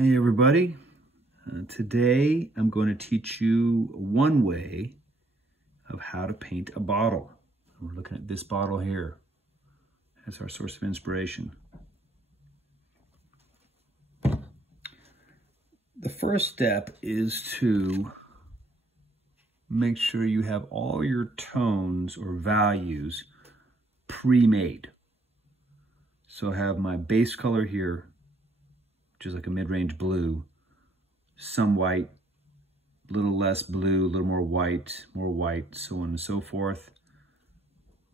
Hey everybody, today I'm going to teach you one way of how to paint a bottle. We're looking at this bottle here as our source of inspiration. The first step is to make sure you have all your tones or values pre-made. So I have my base color here, which is like a mid-range blue, some white, a little less blue, a little more white, so on and so forth.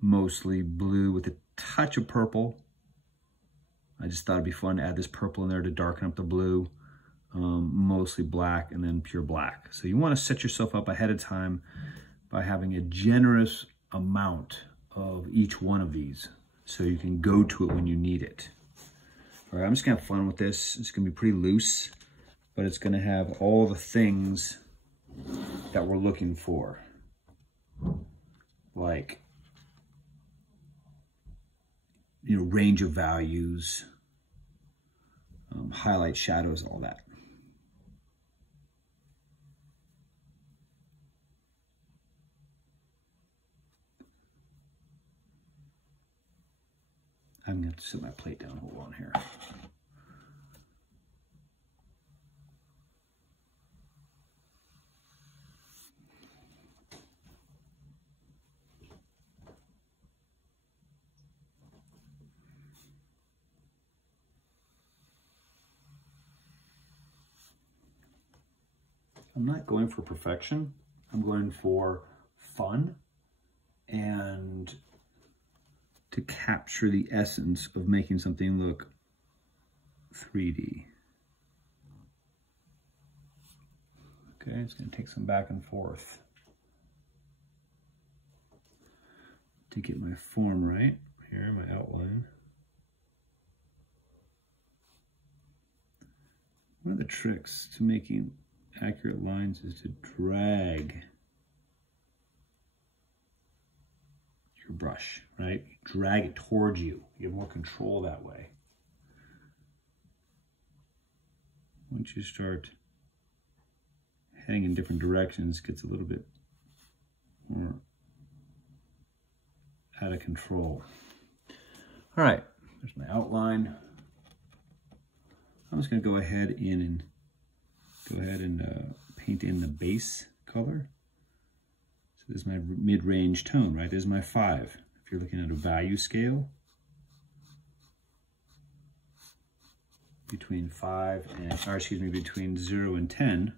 Mostly blue with a touch of purple. I just thought it'd be fun to add this purple in there to darken up the blue. Mostly black and then pure black. So you want to set yourself up ahead of time by having a generous amount of each one of these so you can go to it when you need it. All right, I'm just gonna have fun with this. It's gonna be pretty loose, but it's gonna have all the things that we're looking for. Like, range of values, highlight, shadows, all that. I'm going to set my plate down. Hold on here. I'm not going for perfection. I'm going for fun and to capture the essence of making something look 3D. Okay, it's going to take some back and forth to get my form right. Here, my outline. One of the tricks to making accurate lines is to drag your brush, right? Drag it towards you. You have more control that way. Once you start heading in different directions, it gets a little bit more out of control. All right, there's my outline. I'm just going to go ahead and paint in the base color. So this is my mid-range tone, right? This is my 5. If you're looking at a value scale, between 5 and, or excuse me, between 0 and 10,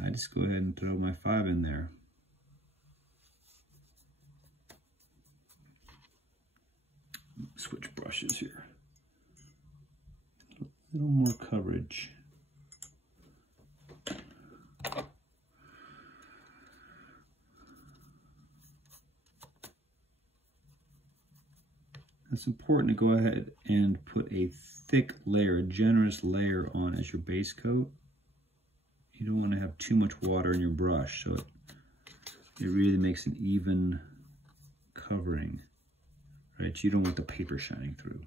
I just go ahead and throw my 5 in there. Switch brushes here. A little more coverage. It's important to go ahead and put a thick layer, a generous layer on as your base coat. You don't want to have too much water in your brush, so it really makes an even covering, right? You don't want the paper shining through.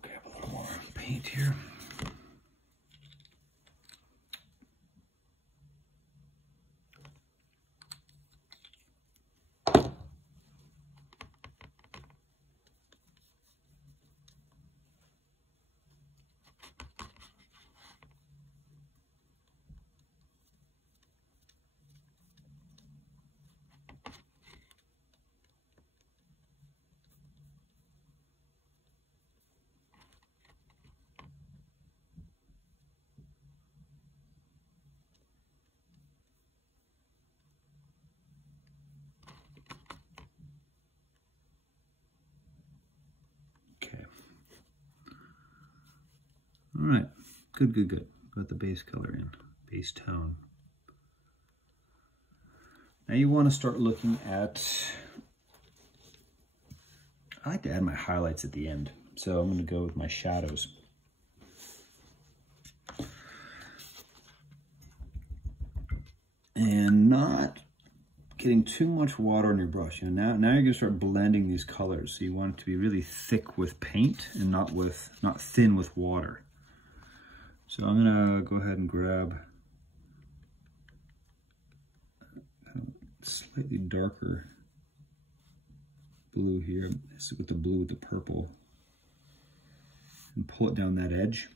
Grab a little more paint here. All right, good. Got the base color in, base tone. Now you want to start looking at, I like to add my highlights at the end. So I'm going to go with my shadows. And not getting too much water on your brush. You know, now you're gonna start blending these colors. So you want it to be really thick with paint and not thin with water. So I'm gonna go ahead and grab a slightly darker blue here. This is with the blue with the purple. And pull it down that edge.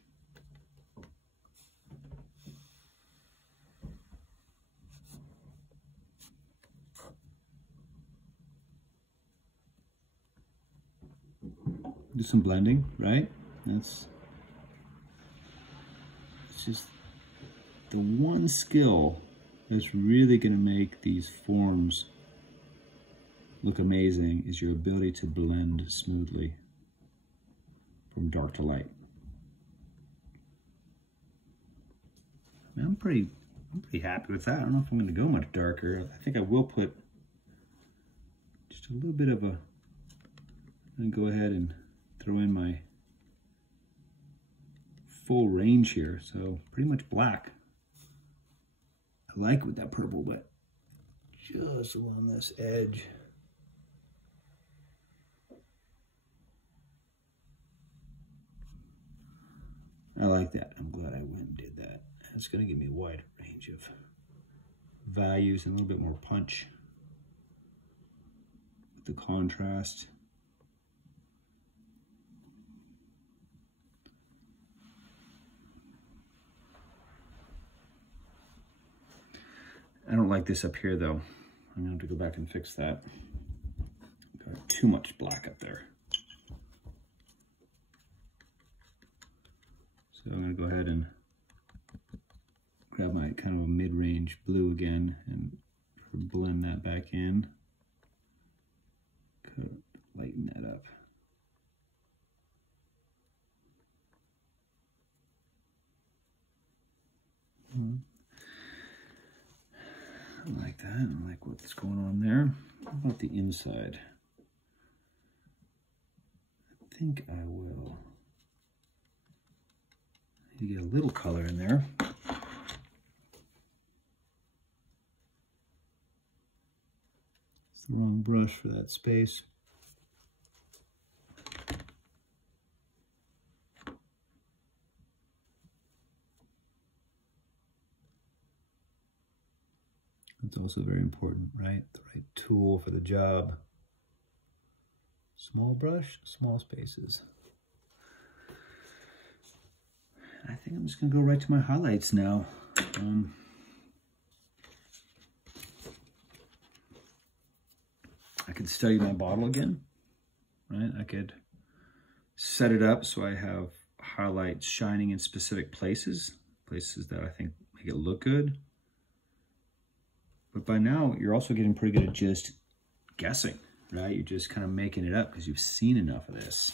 Do some blending, right? It's just the one skill that's really going to make these forms look amazing is your ability to blend smoothly from dark to light. I'm pretty happy with that. I don't know if I'm going to go much darker. I think I will put just a little bit of a. I'm going to go ahead and throw in my full range here, so pretty much black. I like with that purple, but just along this edge. I like that. I'm glad I went and did that. It's going to give me a wide range of values and a little bit more punch with the contrast. I don't like this up here though. I'm gonna have to go back and fix that. Got too much black up there. So I'm gonna go ahead and grab my kind of a mid-range blue again and blend that back in. Lighten that up. I like that. I like what's going on there. How about the inside? I think I will. You get a little color in there. It's the wrong brush for that space. It's also very important, right? The right tool for the job. Small brush, small spaces. I think I'm just gonna go right to my highlights now. I could study my bottle again, right? I could set it up so I have highlights shining in specific places that I think make it look good. But by now, you're also getting pretty good at just guessing, right? You're just kind of making it up because you've seen enough of this.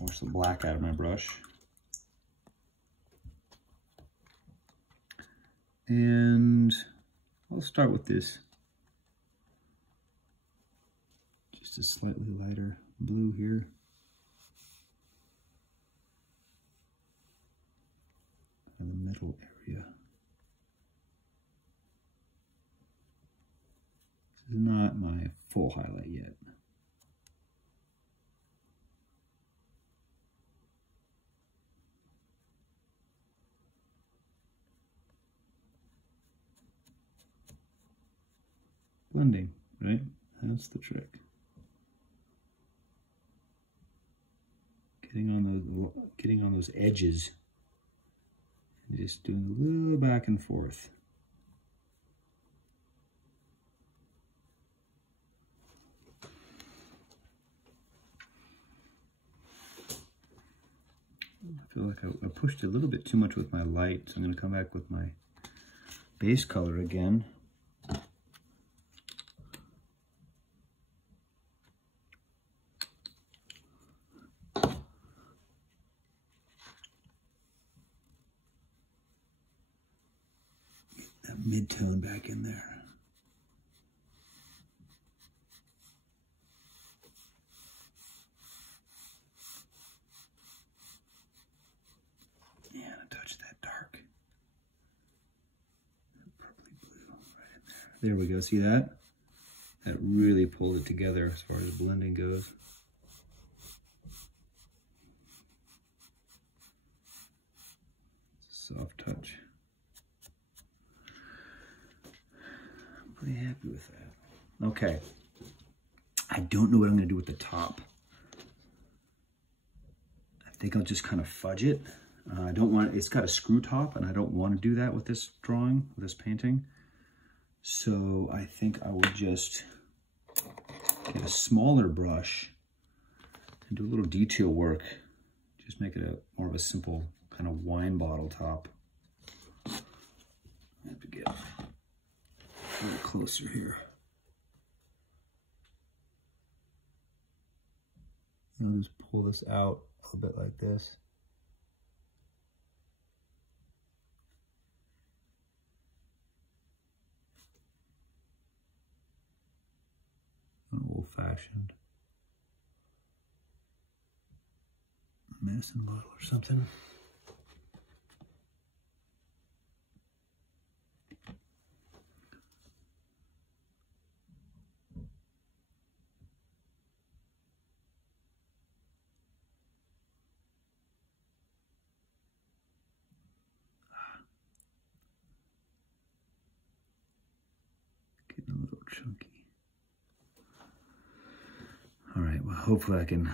Wash the black out of my brush. And I'll start with this. Just a slightly lighter blue here. In the middle area. This is not my full highlight yet. Blending, right? That's the trick. Getting on those edges. And just doing a little back and forth. I feel like I pushed a little bit too much with my light, so I'm going to come back with my base color again. That mid-tone back in there. Yeah, and a touch of that dark. There we go, see that? That really pulled it together as far as blending goes. Soft touch. I'm pretty happy with that. Okay. I don't know what I'm going to do with the top. I think I'll just kind of fudge it. I don't want, it's got a screw top, and I don't want to do that with this drawing, with this painting. So I think I will just get a smaller brush and do a little detail work. Just make it a more of a simple kind of wine bottle top. I have to get a little closer here. I'll just pull this out a little bit like this. Old-fashioned medicine bottle or something. Getting a little chunky. All right, well, hopefully I can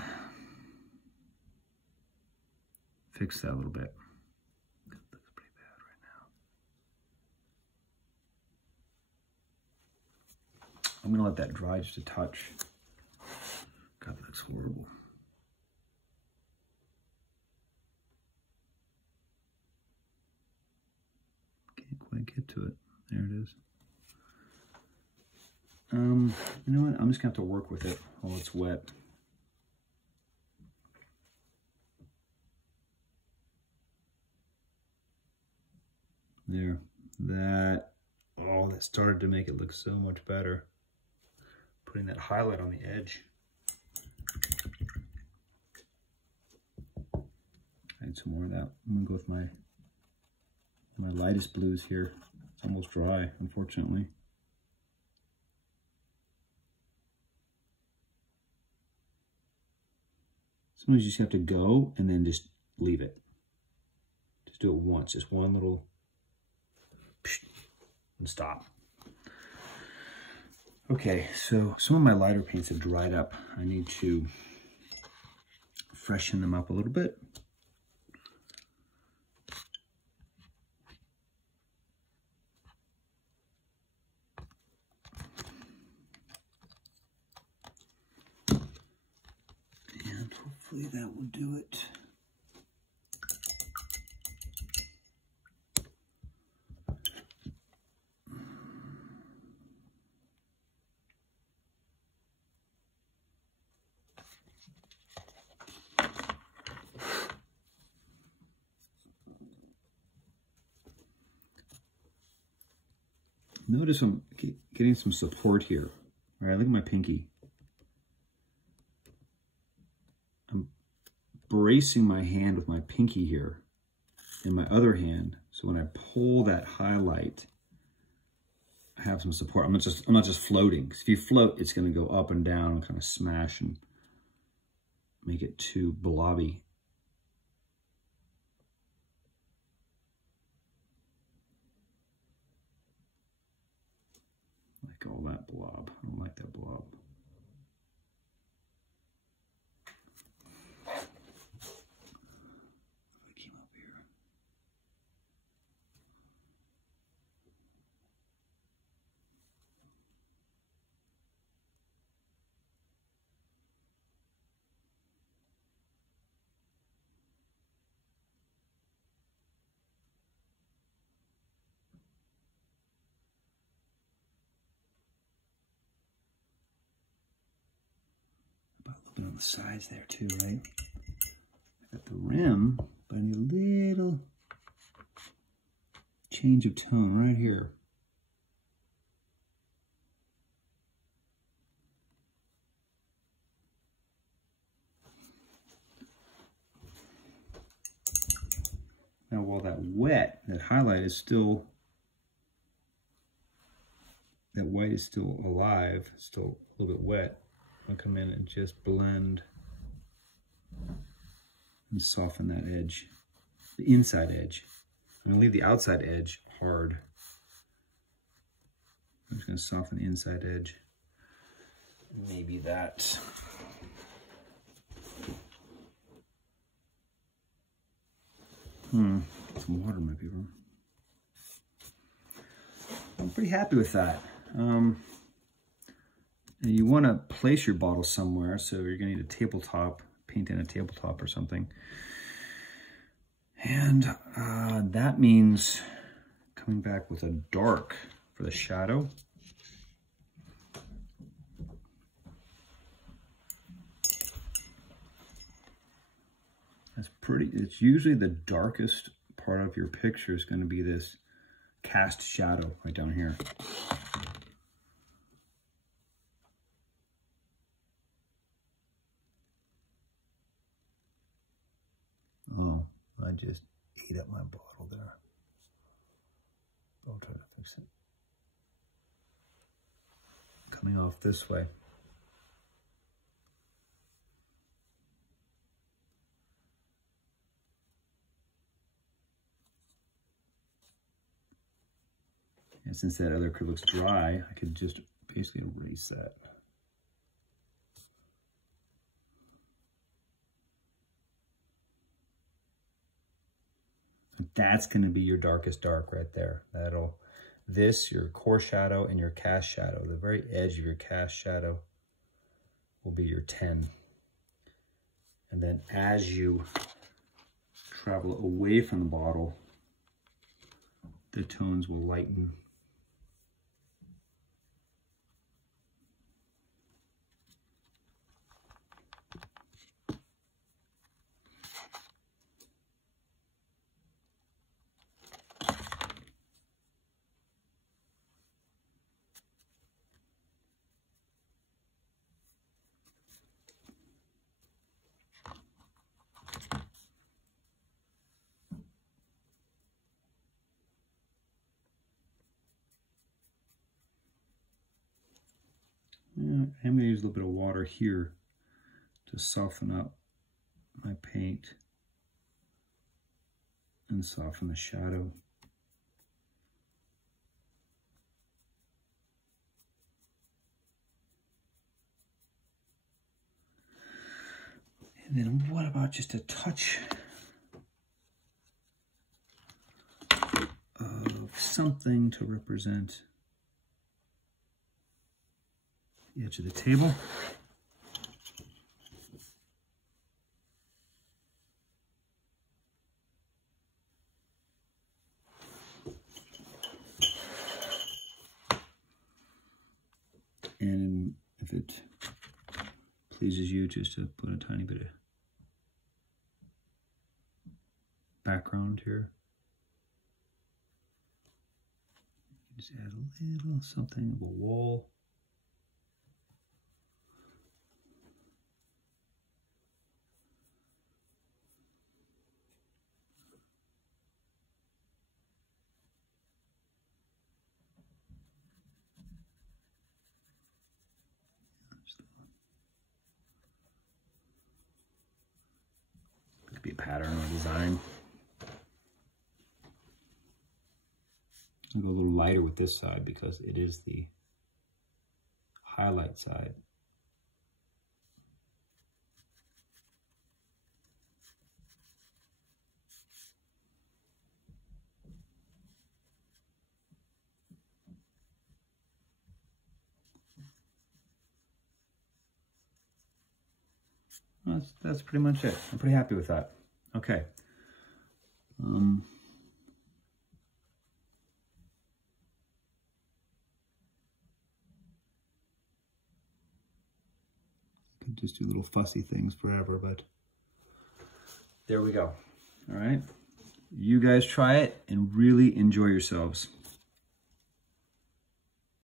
fix that a little bit. That looks pretty bad right now. I'm gonna let that dry just a touch. God, that looks horrible. Can't quite get to it. There it is. You know what? I'm just gonna have to work with it while it's wet. There, oh, that started to make it look so much better. Putting that highlight on the edge. I need some more of that. I'm gonna go with my lightest blues here. It's almost dry, unfortunately. Sometimes you just have to go and then just leave it. Just do it once, just one little and stop. Okay, so some of my lighter paints have dried up. I need to freshen them up a little bit. And hopefully that will do it. Notice I'm getting some support here. All right, look at my pinky. I'm bracing my hand with my pinky here in my other hand, so when I pull that highlight, I have some support. I'm not just floating. 'Cause if you float, it's going to go up and down and kind of smash and make it too blobby. Like all that blob. I don't like that blob. I came up here. Looking on the sides there too, right? I got the rim, but I need a little change of tone right here. Now while that wet, that highlight is still that white is still alive, still a little bit wet. I'll come in and just blend and soften that edge, the inside edge. I'm gonna leave the outside edge hard. I'm just gonna soften the inside edge. Maybe that. Some water in my paper. I'm pretty happy with that. And you want to place your bottle somewhere, so you're going to need a tabletop, paint in a tabletop or something. And that means coming back with a dark for the shadow. It's usually the darkest part of your picture is going to be this cast shadow right down here. Oh, I just ate up my bottle there. I'll try to fix it. Coming off this way. And since that other acrylic's dry, I could just basically erase that. That's going to be your darkest dark right there. This, your core shadow and your cast shadow, the very edge of your cast shadow will be your 10. And then as you travel away from the bottle, the tones will lighten. I'm going to use a little bit of water here to soften up my paint and soften the shadow. And then what about just a touch of something to represent the edge of the table. And if it pleases you, just to put a tiny bit of background here. Just add a little something of a wall. Could be a pattern or design. I'll go a little lighter with this side because it is the highlight side. That's pretty much it. I'm pretty happy with that. Okay. Could just do little fussy things forever, but there we go. All right. You guys try it and really enjoy yourselves.